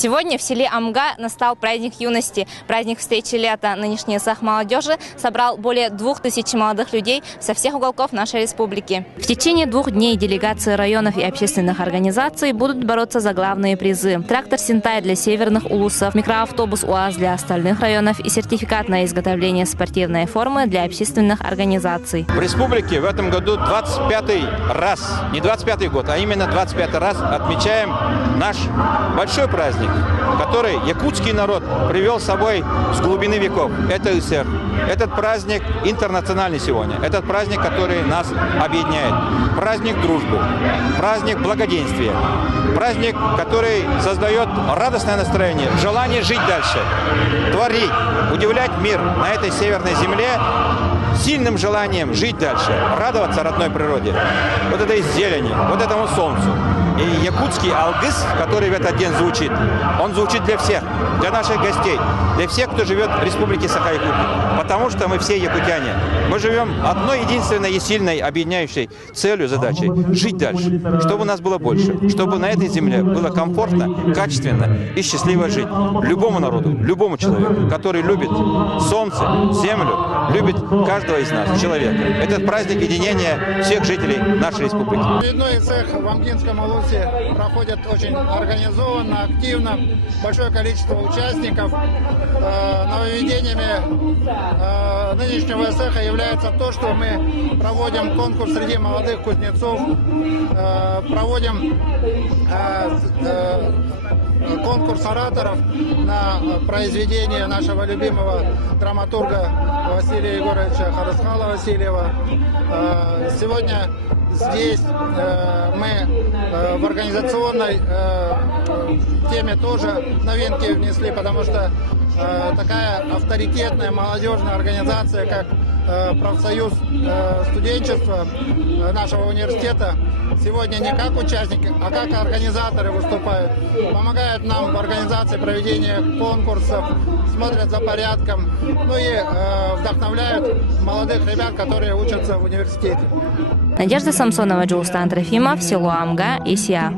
Сегодня в селе Амга настал праздник юности. Праздник встречи лета. Нынешний сах молодежи собрал более 2000 молодых людей со всех уголков нашей республики. В течение 2 дней делегации районов и общественных организаций будут бороться за главные призы. Трактор Синтай для северных улусов, микроавтобус УАЗ для остальных районов и сертификат на изготовление спортивной формы для общественных организаций. В республике в этом году 25-й раз, не 25-й год, а именно 25-й раз отмечаем наш большой праздник, который якутский народ привел с собой с глубины веков. Это СССР. Этот праздник интернациональный сегодня. Этот праздник, который нас объединяет. Праздник дружбы, праздник благоденствия, праздник, который создает радостное настроение, желание жить дальше, творить, удивлять мир на этой северной земле сильным желанием жить дальше, радоваться родной природе, вот этой зелени, вот этому солнцу. И якутский алгыс, который в этот день звучит, он звучит для всех, для наших гостей, для всех, кто живет в республике Саха-Якутия. Потому что мы все якутяне. Мы живем одной единственной и сильной объединяющей целью, задачей – жить дальше, чтобы у нас было больше, чтобы на этой земле было комфортно, качественно и счастливо жить. Любому народу, любому человеку, который любит солнце, землю, любит каждого из нас, человека. Этот праздник единения всех жителей нашей республики. Очередной цех в Амгинском улусе проходит очень организованно, активно, большое количество участников. Нововведениями нынешнего цеха является то, что мы проводим конкурс среди молодых кузнецов, проводим конкурс ораторов на произведение нашего любимого драматурга Василия Егоровича Харысхала-Васильева. Сегодня здесь мы в организационной теме тоже новинки внесли, потому что такая авторитетная молодежная организация, как профсоюз студенчества нашего университета, сегодня не как участники, а как организаторы выступают, помогают нам в организации проведения конкурсов, смотрят за порядком, ну и вдохновляют молодых ребят, которые учатся в университете. Надежда Самсонова, Джулстан Трофимов, село Амга, ИСИА.